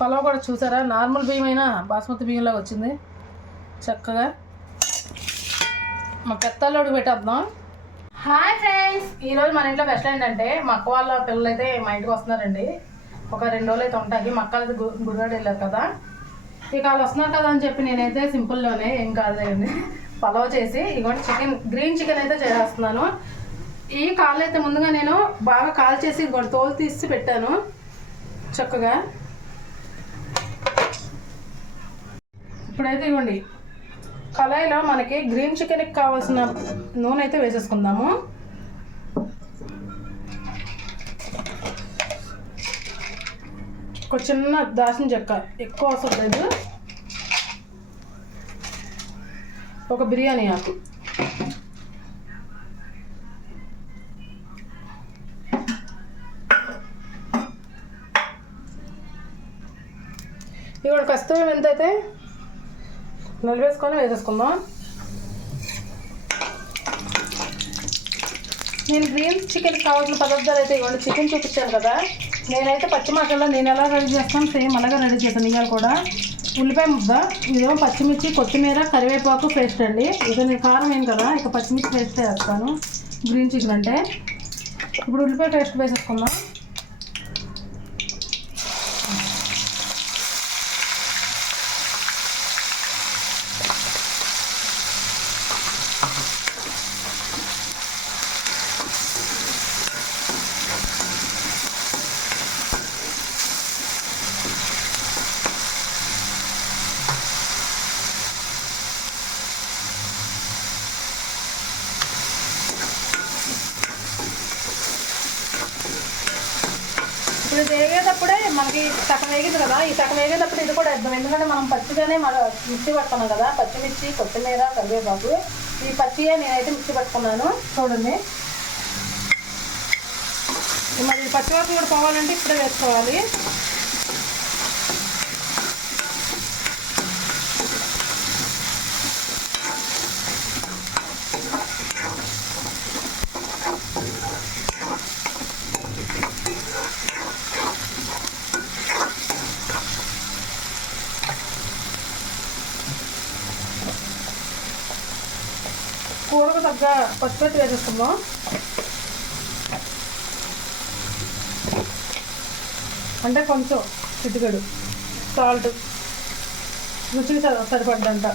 పలావ్ కూడా చూసారా? నార్మల్ బియ్యం అయినా బాస్మతి బియ్యంలాగా వచ్చింది. చక్కగా. మా పెత్తల్లోడికి పెట్టేద్దాం. Hi friends. ఈరోజు మన ఇంట్లో బెస్ట్ ఏంటంటే మా అక్క వాళ్ళ పిల్లలు అయితే మా ఇంటికి వస్తున్నారండి. ఒక రెండు రోజులు అయితే ఉంటాయి. మా అక్కలది గు వెళ్ళారు కదా. ఇక వాళ్ళు వస్తున్నారు కదా అని చెప్పి నేనైతే సింపుల్లోనే ఏం కాదండి పలావ్ చేసి ఇదిగోండి చికెన్ గ్రీన్ చికెన్ అయితే చేస్తున్నాను ఈ కాళ్ళు అయితే ముందుగా నేను బాగా కాల్ చేసి తోలు తీసి పెట్టాను. చక్కగా. ఇప్పుడైతే ఇవ్వండి. కళాయిలో మనకి గ్రీన్ చికెన్కి కావాల్సిన నూనె అయితే వేసేసుకుందాము. ఒక చిన్న దాచిన చెక్క ఎక్కువ అవసరం లేదు. ఒక బిర్యానీ ఆకు. ఇవాడు కస్తూరి ఎంత అయితే నలివేసుకొని వేసేసుకుందాం నేను గ్రీన్ చికెన్ కావాల్సిన పదార్థాలు అయితే ఇవ్వండి. చికెన్ చూపించాను కదా. నేనైతే పచ్చి మసాలా నేను ఎలా రెడీ చేస్తాను సేమ్ అలాగే రెడీ చేస్తాను ఇవాళ కూడా ఉల్లిపాయ ముద్ద ఇదేమో పచ్చిమిర్చి కొత్తిమీర కరివేపాకు పేస్ట్ అండి. ఇక నేను కారం ఏం కదా ఇక పచ్చిమిర్చి పేస్ట్ వేస్తాను గ్రీన్ చికెన్ అంటే. ఇప్పుడు ఉల్లిపాయ పేస్ట్ వేసేసుకుందాం. ఇది వేగేటప్పుడే మనకి సగం వేగింది కదా ఈ సగం వేగేటప్పుడు ఇది కూడా వేద్దాం. ఎందుకంటే మనం పచ్చిగానే మన మిర్చి పట్టుకున్నాం కదా పచ్చిమిర్చి కొత్తిమీర కరివేపాకు. ఈ పచ్చియే నేనైతే మిర్చి పట్టుకున్నాను. చూడండి. మరి పచ్చివాకు కూడా పోవాలంటే ఇప్పుడే వేసుకోవాలి. కూరకు తగ్గ పచ్చిమిర్చి వేసేసుకుందాం. అంటే కొంచెం చిటికెడు సాల్ట్. రుచికి సరిపడ్డంట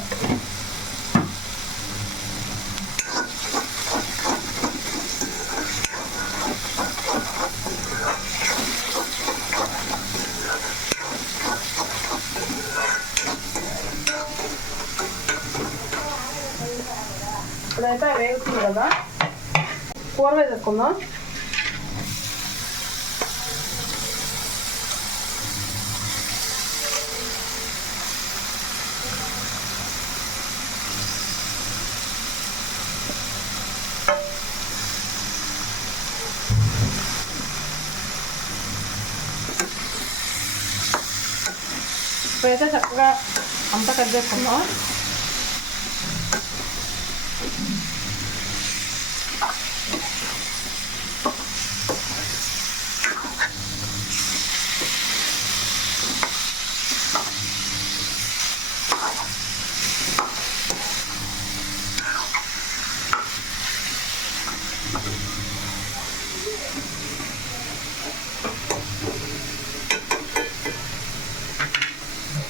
ఇప్పుడైతే వేగుతుంది కదా? కూర వేసేసుకుందాం. ఇప్పుడైతే చక్కగా అంతా కట్ చేసుకుందాం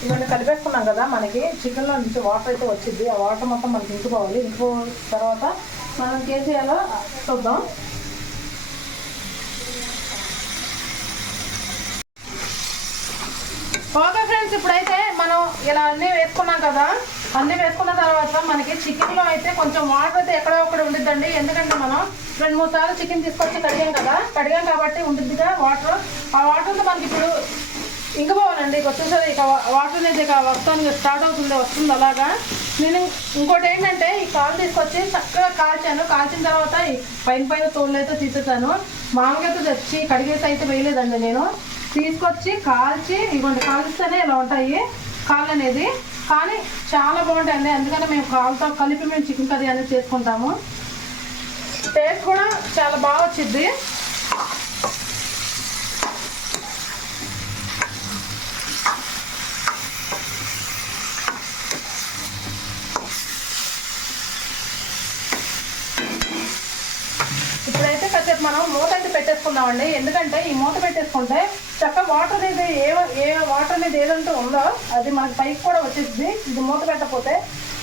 ఇవన్నీ కలిపేసుకున్నాం కదా మనకి చికెన్లో నుంచి వాటర్ అయితే వచ్చింది. ఆ వాటర్ మొత్తం మనకి ఇంకిపోవాలి. ఇంకో తర్వాత మనం ఏం చూద్దాం. ఓకే ఫ్రెండ్స్ ఇప్పుడైతే మనం ఇలా అన్నీ వేసుకున్నాం కదా. అన్నీ వేసుకున్న తర్వాత మనకి చికెన్లో అయితే కొంచెం వాటర్ అయితే ఎక్కడో ఒకటి ఉండిద్దండి. ఎందుకంటే మనం రెండు మూడు సార్లు చికెన్ తీసుకొచ్చి కడిగాం కదా. కడిగాం కాబట్టి ఉండిద్దిగా వాటర్. ఆ వాటర్తో మనకి ఇప్పుడు ఇంకిపోవాలండి ఇక వచ్చేసరి ఇక వాటర్ అనేది ఇక వస్తానికి స్టార్ట్ అవుతుంది వస్తుంది అలాగా. నేను ఇంకోటి ఏంటంటే ఈ కాలు తీసుకొచ్చి చక్కగా కాల్చాను. కాల్చిన తర్వాత పైన పైన తోళ్ళైతే అయితే తీసేసాను. మామూలుగా తెచ్చి కడిగేసి అయితే వేయలేదండి నేను. తీసుకొచ్చి కాల్చి ఇవ్వండి కాల్స్తేనే ఇలా ఉంటాయి కాళ్ళు అనేది. కానీ చాలా బాగుంటాయండి ఎందుకంటే మేము కాలుతో కలిపి మేము చికెన్ కర్రీ అనేది చేసుకుంటాము. టేస్ట్ కూడా చాలా బాగా వచ్చింది పెట్టేసుకుందామండి. ఎందుకంటే ఈ మూత పెట్టేసుకుంటే చక్క వాటర్ అనేది ఏ ఏ వాటర్ అనేది ఏదంటూ ఉందో అది మనకి పైకి కూడా వచ్చేసింది ఇది మూత పెట్టకపోతే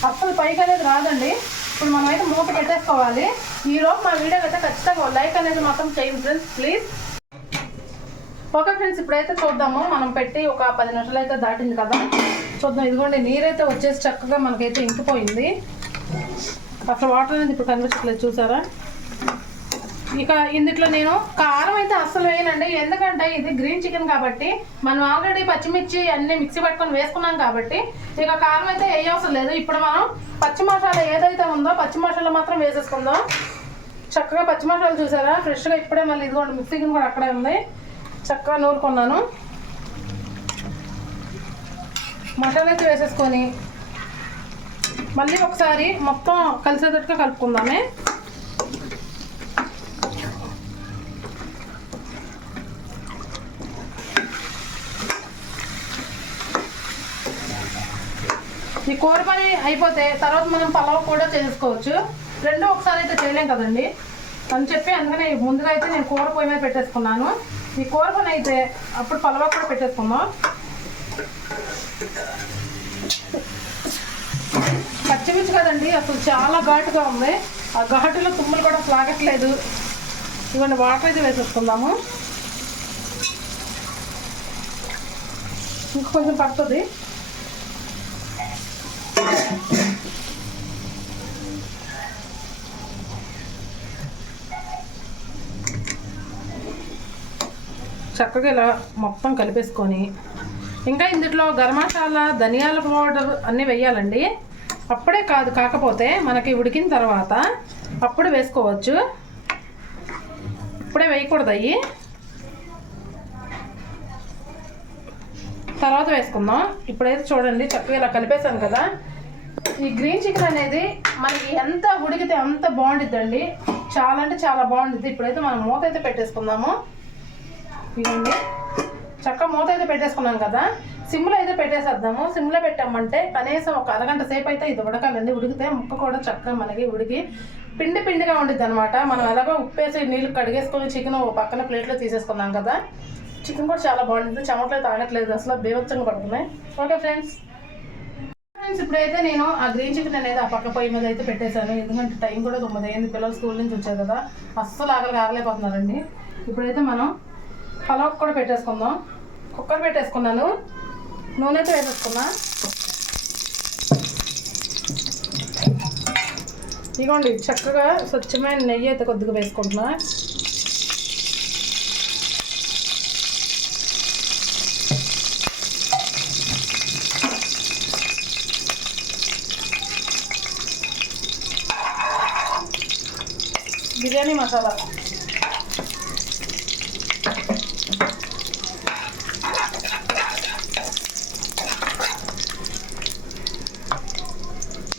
అస్సలు పైకి అనేది రాదండి. ఇప్పుడు మనం అయితే మూత పెట్టేసుకోవాలి. ఈ రోజు మా వీడియో అయితే ఖచ్చితంగా లైక్ అనేది మాత్రం చేయండి ఫ్రెండ్స్ ప్లీజ్. ఓకే ఫ్రెండ్స్ ఇప్పుడైతే చూద్దాము. మనం పెట్టి ఒక పది నిమిషాలు అయితే దాటింది కదా. చూద్దాం ఇదిగోండి నీరైతే వచ్చేసి చక్కగా మనకైతే ఇంకిపోయింది. అసలు వాటర్ అనేది ఇప్పుడు కనిపించట్లేదు చూసారా? ఇక ఇందులో నేను కారం అయితే అస్సలు వేయనండి. ఎందుకంటే ఇది గ్రీన్ చికెన్ కాబట్టి మనం ఆల్రెడీ పచ్చిమిర్చి అన్ని మిక్సీ పట్టుకొని వేసుకున్నాం కాబట్టి ఇక కారం అయితే వేయవసరం లేదు. ఇప్పుడు మనం పచ్చి మసాలా ఏదైతే ఉందో పచ్చి మసాలా మాత్రం వేసేసుకుందాం. చక్కగా పచ్చి మసాలా చూసారా? ఫ్రెష్గా ఇప్పుడే మళ్ళీ ఇదిగోండి మిక్సీ గిన్నె కూడా అక్కడే ఉంది. చక్కగా నూరుకున్నాను. మసాలా అయితే వేసేసుకొని మళ్ళీ ఒకసారి మొత్తం కలిసేటట్టుగా కలుపుకుందామే. ఈ కూర పని అయిపోతే తర్వాత మనం పలావ్ కూడా చేసుకోవచ్చు. రెండు ఒకసారి అయితే చేయలేం కదండి. అని చెప్పి అందుకనే ముందుగా అయితే నేను కూర పొయ్యి మీద పెట్టేసుకున్నాను. ఈ కూర పని అయితే అప్పుడు పలావ్ కూడా పెట్టేసుకుందాం. పచ్చిమిర్చి కదండి అసలు చాలా ఘాటుగా ఉంది. ఆ ఘాటులో తుమ్ములు కూడా లాగట్లేదు. ఇవన్నీ వాటర్ అయితే వేసేసుకుందాము. ఇంకా కొంచెం పడుతుంది. చక్కగా ఇలా మొత్తం కలిపేసుకొని ఇంకా ఇందులో గరం మసాలా ధనియాల పౌడర్ అన్నీ వేయాలండి. అప్పుడే కాదు కాకపోతే మనకి ఉడికిన తర్వాత అప్పుడు వేసుకోవచ్చు. ఇప్పుడే వేయకూడదు అయ్యి. తర్వాత వేసుకుందాం. ఇప్పుడైతే చూడండి చక్కగా ఇలా కలిపేసాను కదా. ఈ గ్రీన్ చికెన్ అనేది మనకి ఎంత ఉడికితే అంత బాగుంటుందండి చాలా అంటే చాలా బాగుంటుంది ఇప్పుడైతే మనం మూత అయితే పెట్టేసుకుందాము. ఇదండి చక్క మూత అయితే పెట్టేసుకున్నాం కదా. సిమ్లో అయితే పెట్టేసేద్దాము. సిమ్లో పెట్టామంటే కనీసం ఒక అరగంట సేపు అయితే ఇది ఉడకాలండి. ఉడికితే ముక్క కూడా చక్కగా మనకి ఉడికి పిండి పిండిగా ఉండిద్ది అనమాట మనం ఎలాగో ఉప్పేసి నీళ్ళు కడిగేసుకొని చికెన్ ఒక పక్కన ప్లేట్లో తీసేసుకున్నాం కదా. చికెన్ కూడా చాలా బాగుంటుంది చెమటలు తాగట్లేదు అసలు బీభత్సంగా పడుతున్నాయి. ఓకే ఫ్రెండ్స్ ఫ్రెండ్స్ ఇప్పుడైతే నేను ఆ గ్రీన్ చికెన్ అనేది ఆ పక్క పొయ్యి మీద అయితే పెట్టేశాను. ఎందుకంటే టైం కూడా తొమ్మిది అయింది పిల్లలు స్కూల్ నుంచి వచ్చారు కదా. అస్సలు ఆకలి ఆగలేకపోతున్నారండి. ఇప్పుడైతే మనం పలావ్ కూడా పెట్టేసుకుందాం. కుక్కర్ పెట్టేసుకున్నాను. నూనె అయితే వేసేసుకున్నా. ఇదిగోండి చక్కగా స్వచ్ఛమైన నెయ్యి అయితే కొద్దిగా వేసుకుంటున్నా. బిర్యానీ మసాలా.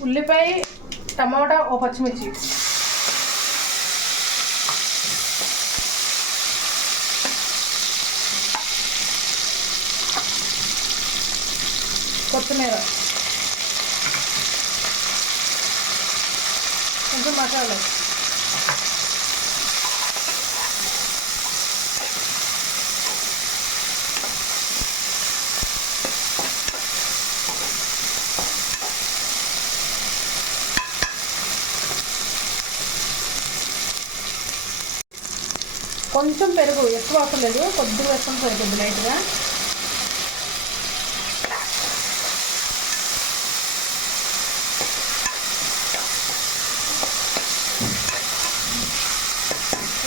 ఉల్లిపాయ టమాటా ఓ పచ్చిమిర్చి. కొత్తిమీర. కొంచెం మసాలా. కొంచెం పెరుగు ఎక్కువ అవసరం లేదు. కొద్దిగా వేసుకొని సరిపోద్ది లైట్గా.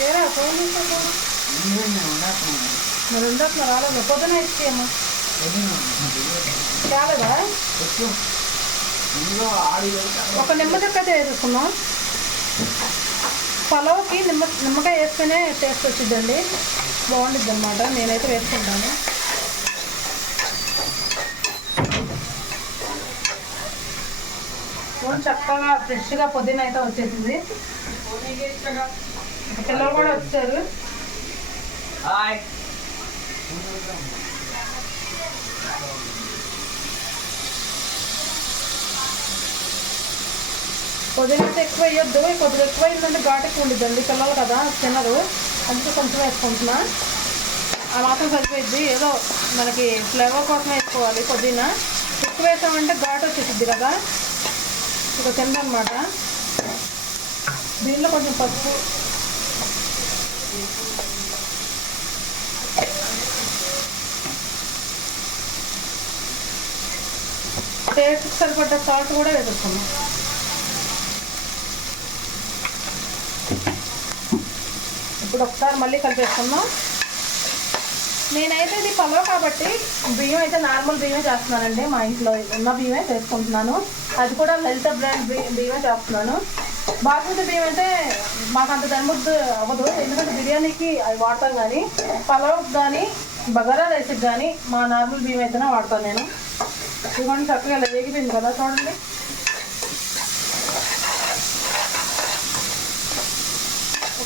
ఏరా ఫోన్ మరి ఉండట్లా రాలేదు పొద్దున ఇచ్చేయమ్మా రాలేదా? ఒక నిమ్మ చెక్క అయితే వేసేసుకున్నాం పలావ్కి నిమ్మ నిమ్మకాయ వేస్తేనే టేస్ట్ వచ్చిందండి బాగుంటుంది అనమాట నేనైతే వేసుకుంటాను. చక్కగా ఫ్రెష్గా పుదీనా అయితే వచ్చేసింది. పిల్లలు కూడా వచ్చారు. పుదీనా ఎక్కువ వేయొద్దు. కొద్దిగా ఎక్కువ అయిందంటే ఘాటు ఎక్కువ ఉండిద్దండి. పిల్లలు కదా తినరు. అందుకే కొంచెం వేసుకుంటున్నా. ఆ మాత్రం సరిపోయిద్ది. ఏదో మనకి ఫ్లేవర్ కోసం వేసుకోవాలి పుదీనా. ఎక్కువ వేసామంటే ఘాటు వచ్చేసిద్ది కదా. ఇక తిందనమాట దీనిలో కొంచెం పసుపు. టేస్ట్కి సరిపడ్డ సాల్ట్ కూడా వేసుకున్నాం ఇప్పుడు ఒకసారి మళ్ళీ కలిపేసుకుందాం. నేనైతే ఇది పలో కాబట్టి బియ్యం అయితే నార్మల్ బియ్యమే చేస్తున్నానండి. మా ఇంట్లో ఉన్న బియ్యమే చేసుకుంటున్నాను. అది కూడా లలిత బ్రాండ్ బియ్యమే చేస్తున్నాను. బాస్మతి బియ్యం అయితే మాకు అంత దమ్ముద్దు అవ్వదు. ఎందుకంటే బిర్యానీకి అవి వాడతాం కానీ పలావ్ కానీ బగారా రైస్కి కానీ మా నార్మల్ బియ్యం అయితేనే వాడతాను నేను. ఇదిగోండి చక్కగా ఇలా వేగిపోయింది కదా చూడండి.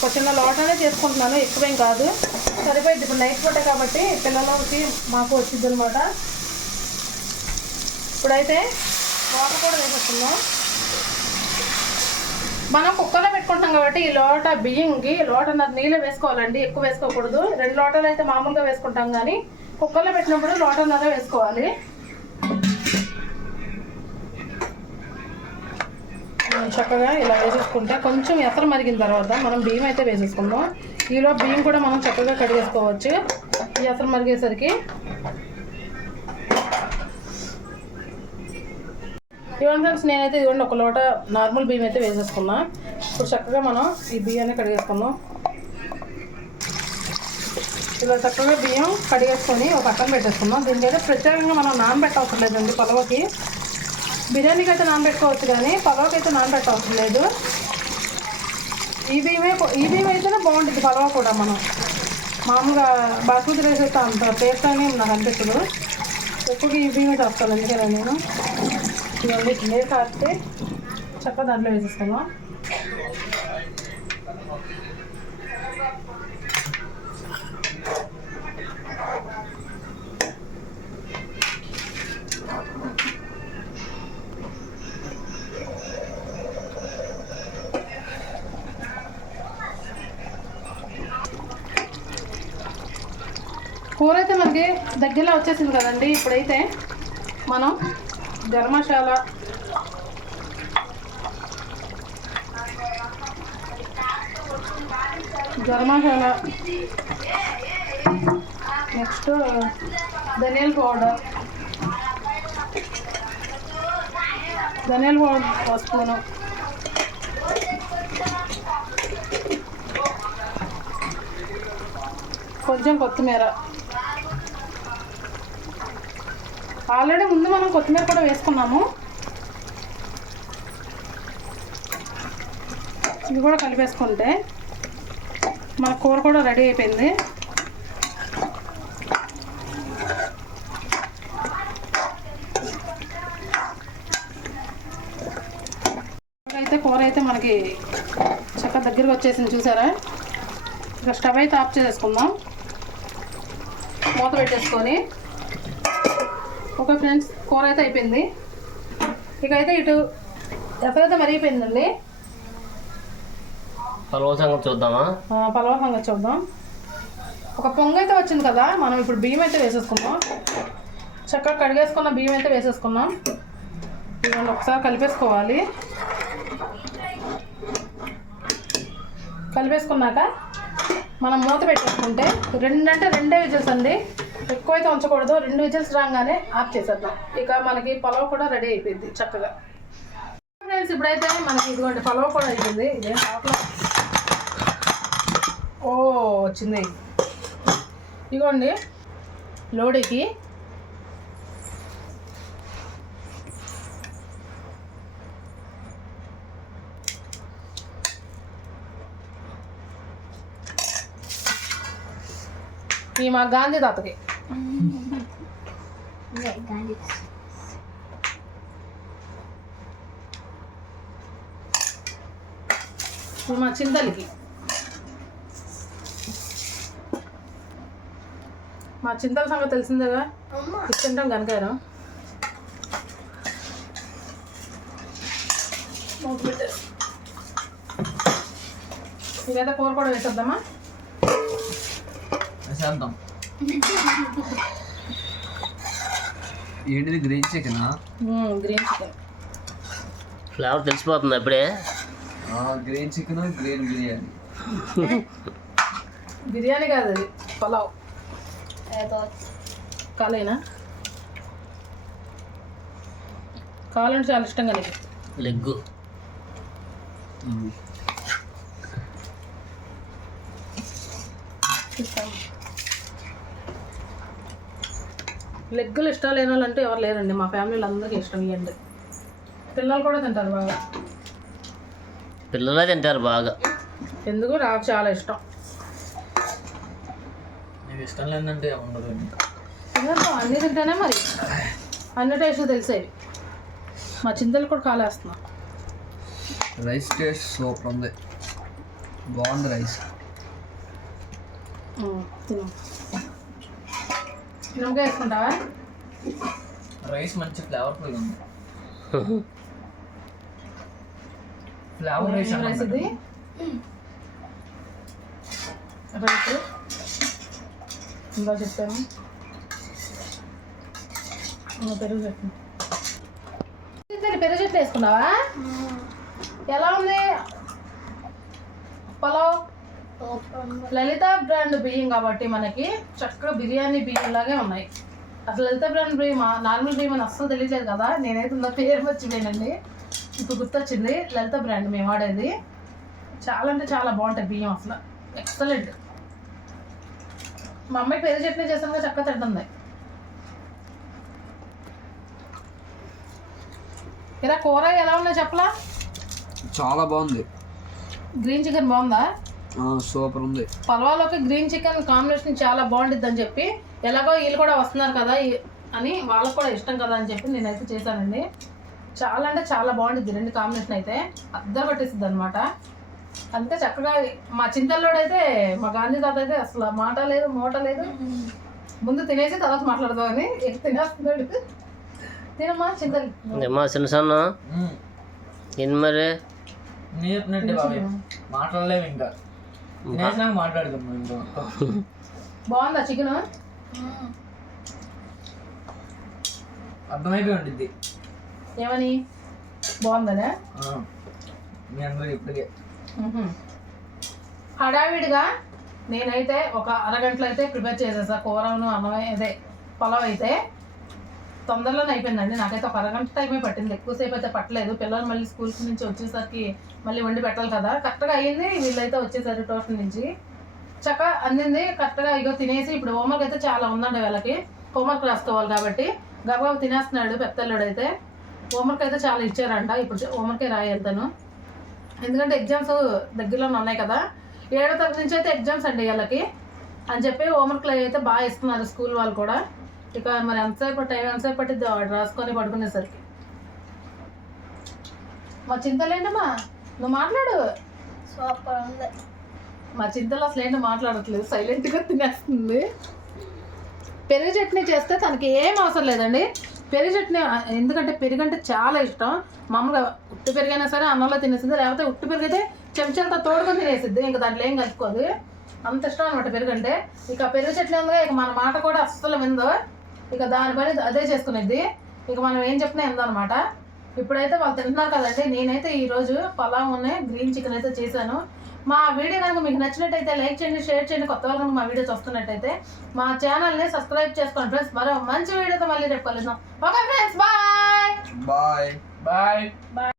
ఒక చిన్న లోటానే చేసుకుంటున్నాను ఎక్కువేం కాదు. సరిపోయింది. ఇప్పుడు నైట్ పూట కాబట్టి పిల్లలకి మాకు వచ్చింది అనమాట ఇప్పుడైతే వాటర్ కూడా వేసేస్తున్నాం. మనం కుక్కర్లో పెట్టుకుంటాం కాబట్టి ఈ లోట బియ్యంకి లోటన్నర నీళ్ళు వేసుకోవాలండి. ఎక్కువ వేసుకోకూడదు. రెండు లోటలు అయితే మామూలుగా వేసుకుంటాం కానీ కుక్కర్లో పెట్టినప్పుడు లోటన్నర వేసుకోవాలి. చక్కగా ఇలా వేసేసుకుంటే కొంచెం ఎసరు మరిగిన తర్వాత మనం బియ్యం అయితే వేసేసుకుందాం. ఈలో బియ్యం కూడా మనం చక్కగా కడిగేసుకోవచ్చు. ఈ ఎసరు మరిగేసరికి. ఇవ్వండి ఫ్రెండ్స్ నేనైతే ఇదిగోండి ఒక లోట నార్మల్ బియ్యం అయితే వేసేసుకున్నా. ఇప్పుడు చక్కగా మనం ఈ బియ్యాన్ని కడిగేసుకుందాం. ఇలా చక్కగా బియ్యం కడిగేసుకొని ఒక పక్కన పెట్టేసుకుందాం. దీనికైతే ప్రత్యేకంగా మనం నానబెట్టవసరం లేదండి పొలవకి. బిర్యానీకి అయితే నానబెట్టుకోవచ్చు కానీ పలావ్కి అయితే నానబెట్టవసరం లేదు. ఈ బియ్యమే ఈ బియ్యం అయితేనే బాగుంటుంది పలావ్ కూడా మనం. మామూలుగా బాస్మతి రైస్ అయితే అంత టేస్ట్ అని నాకు అనిపించదు ఎక్కువగా ఈ బియ్యం అయితే వస్తాను అందుకనే నేను. ఇవన్నీ నీరు కాస్తే చక్కగా దాంట్లో వేసేసుకుందాం కూర అయితే మనకి దగ్గరలో వచ్చేసింది కదండి. ఇప్పుడైతే మనం ధర్మశాల ధర్మశాల నెక్స్ట్ ధనియాల పౌడర్. ధనియాల పౌడర్ ఒక స్పూను కొంచెం కొత్తిమీర. ఆల్రెడీ ముందు మనం కొత్తిమీర కూడా వేసుకున్నాము. ఇది కూడా కలిపేసుకుంటే మన కూర కూడా రెడీ అయిపోయింది. అయితే కూర అయితే మనకి చక్క దగ్గరికి వచ్చేసింది చూసారా? ఇక స్టవ్ అయితే ఆఫ్ చేసేసుకుందాం. మూత పెట్టేసుకొని ఓకే ఫ్రెండ్స్ కూర అయితే అయిపోయింది. ఇక అయితే ఇటు ఎసరైతే మరిగిపోయిందండి. పలవ సంగతి చూద్దామా? పలావ్ సంగతి చూద్దాం. ఒక పొంగు అయితే వచ్చింది కదా మనం ఇప్పుడు బియ్యం అయితే వేసేసుకుందాం. చక్కగా కడిగేసుకున్న బియ్యం అయితే వేసేసుకున్నాం ఇవన్నీ ఒకసారి కలిపేసుకోవాలి. కలిపేసుకున్నాక మనం మూత పెట్టేసుకుంటే రెండు అంటే రెండే విజిల్స్ అండి. ఎక్కువైతే ఉంచకూడదు. రెండు విజిల్స్ రాగానే ఆఫ్ చేసేద్దాం. ఇక మనకి పలావ్ కూడా రెడీ అయిపోయింది చక్కగా. ఫ్రెండ్స్ ఇప్పుడైతే మనకి ఇదిగోండి పలావ్ కూడా అయిపోయింది. ఇదే ఓ వచ్చింది. ఇదిగోండి లోడీకి ఈ మా గాంధీ తాతకి. ఇప్పుడు మా చింతలకి. మా చింతల సంగతి తెలిసిందేగా తింటాం కనకాయరం ఇదైతే కూర కూడా వేసేద్దామా? చేద్దాం ఏంటిది గ్రీన్ చికెనా గ్రీన్ చికెన్ ఫ్లేవర్ తెలిసిపోతుంది అప్పుడే. Green chicken green biryani. Biryani కాదు అది పలావ్. కాలేనా? కావాలంటే చాలా ఇష్టంగా నీకు. లెగ్గు. లెగ్గులు ఇష్టం లేని వాళ్ళు అంటే ఎవరు లేరండి. మా ఫ్యామిలీలో అందరికీ ఇష్టం ఇవ్వండి పిల్లలు కూడా తింటారు బాగా. పిల్లలే తింటారు బాగా. ఎందుకు? నాకు చాలా ఇష్టం. నీకు ఇష్టం లేదంటే ఉండదు అన్నీ తింటేనే మరి. అన్ని టేస్ట్ తెలిసేవి. మా చింతలు కూడా కాలేస్తున్నా. రైస్ టేస్ట్ సూపర్ ఉంది. బాగుంది రైస్. ఉమ్, నిమ్మకాయ వేసుకుంటావా? రైస్ మంచి ఫ్లేవర్ఫుల్ ఉంది ఫ్లేవర్ రైస్ రైస్ ఇది? రైస్. ఇంకా చెప్పాను. ఇంకా పెరుగు ఇద్దరు పెరుగు చట్నీ వేసుకున్నావా? ఎలా ఉంది? పలావ్? లలిత బ్రాండ్ బియ్యం కాబట్టి మనకి చక్కగా బిర్యానీ బియ్యం లాగే ఉన్నాయి. అసలు లలిత బ్రాండ్ బియ్యం నార్మల్ బియ్యం అని అస్సలు తెలియలేదు కదా నేనైతే నా పేరు మర్చిపోయానండి. ఇప్పుడు గుర్తొచ్చింది లలిత బ్రాండ్ మేము వాడేది. చాలా అంటే చాలా బాగుంటాయి బియ్యం అసలు. ఎక్సలెంట్ మా అమ్మాయి పెరుగు చట్నీ చేసాక చక్కగా తింటుంది. ఇలా కూర ఎలా ఉన్నాయి చెప్పలా? చాలా బాగుంది. గ్రీన్ చికెన్ బాగుందా? సూపర్ ఉంది. పలవాలోకి గ్రీన్ చికెన్ కాంబినేషన్ చాలా బాగుంటుంది అని చెప్పి ఎలాగో వీళ్ళు కూడా వస్తున్నారు కదా అని వాళ్ళకు కూడా ఇష్టం కదా అని చెప్పి నేనైతే చేశానండి. చాలా అంటే చాలా బాగుంటుంది రెండు కాంబినేషన్ అయితే. అద్దం పట్టేస్తుంది అనమాట అంతే చక్కగా మా చింతల్లోడైతే మా గాంధీ తాత అయితే అసలు మాట లేదు మూట లేదు. ముందు తినేసి తర్వాత మాట్లాడదామని ఎక్ తినేస్తున్నాడు. తినమ్మా చింతలు. ఏమో చిన్న మరి? మాట్లాడలేము ఇంకా. మాట్లాడదాం ఇంకా. బాగుందా చికెన్? అర్థమైపోయి ఉంటుంది ఏమని? బాగుందనే? మీ అందరూ ఇప్పటికే. హడావిడిగా నేనైతే ఒక అరగంటలో అయితే ప్రిపేర్ చేసేసా కూరను అన్నం అదే పొలం అయితే. తొందరలోనే అయిపోయిందండి. నాకైతే ఒక అరగంట టైమే పట్టింది. ఎక్కువసేపు అయితే పట్టలేదు. పిల్లలు మళ్ళీ స్కూల్ నుంచి వచ్చేసరికి మళ్ళీ వండి పెట్టాలి కదా. కరెక్ట్గా అయ్యింది. వీళ్ళైతే వచ్చేసారు ట్యూషన్ నుంచి. చక్క అందింది. కరెక్ట్గా ఇగో తినేసి ఇప్పుడు హోంవర్క్ అయితే చాలా ఉందండి వీళ్ళకి. హోంవర్క్ రాసుకోవాలి కాబట్టి. గబాబు తినేస్తున్నాడు పెద్దల్లుడు అయితే హోంవర్క్ అయితే చాలా ఇచ్చారంట. ఇప్పుడు హోంవర్కే రాయెళ్తాను. ఎందుకంటే ఎగ్జామ్స్ దగ్గరలో ఉన్నాయి కదా. ఏడో తరగతి నుంచి అయితే ఎగ్జామ్స్ అండి వీళ్ళకి. అని చెప్పి హోంవర్క్లు అయితే బాగా ఇస్తున్నారు స్కూల్ వాళ్ళు కూడా. ఇక మరి ఎంతసేపు టైం ఎంతసేపు పట్టిద్ది వాడు రాసుకొని పడుకునేసరికి. మా చింతలేంటమ్మా నువ్వు మాట్లాడు. మా చింతలు అసలు ఏంటో మాట్లాడట్లేదు. సైలెంట్గా తినేస్తుంది. పెరుగు చట్నీ చేస్తే తనకి ఏం అవసరం లేదండి. పెరుగు చట్నీ ఎందుకంటే పెరుగు అంటే చాలా ఇష్టం. మామూలుగా ఉట్టి పెరుగైనా సరే అన్నంలో తినేసింది లేకపోతే ఉట్టి పెరుగు అయితే చెంచాలతో తోడుకొని తినేసిద్ది. ఇంకా దాంట్లో ఏం కలుపుకోదు. అంత ఇష్టం అనమాట పెరుగు అంటే. ఇక పెరుగు చట్నీ ఉందిగా ఇక మన మాట కూడా అస్సలు విందో ఇక దాని పని అదే చేసుకునేది. ఇక మనం ఏం చెప్పినా ఎందనమాట ఇప్పుడైతే వాళ్ళు తింటున్నారు కదండి. నేనైతే ఈరోజు పలావ్ ఉన్నాయి గ్రీన్ చికెన్ అయితే చేశాను. మా వీడియో కనుక మీకు నచ్చినట్టయితే లైక్ చేయండి షేర్ చేయండి. కొత్త వాళ్ళు కనుక మా వీడియోస్ వస్తున్నట్టయితే మా ఛానల్ని సబ్స్క్రైబ్ చేసుకోండి ఫ్రెండ్స్. మరో మంచి వీడియోతో మళ్ళీ రేపు కలుద్దాం. Okay friends bye. Bye. Bye. Bye.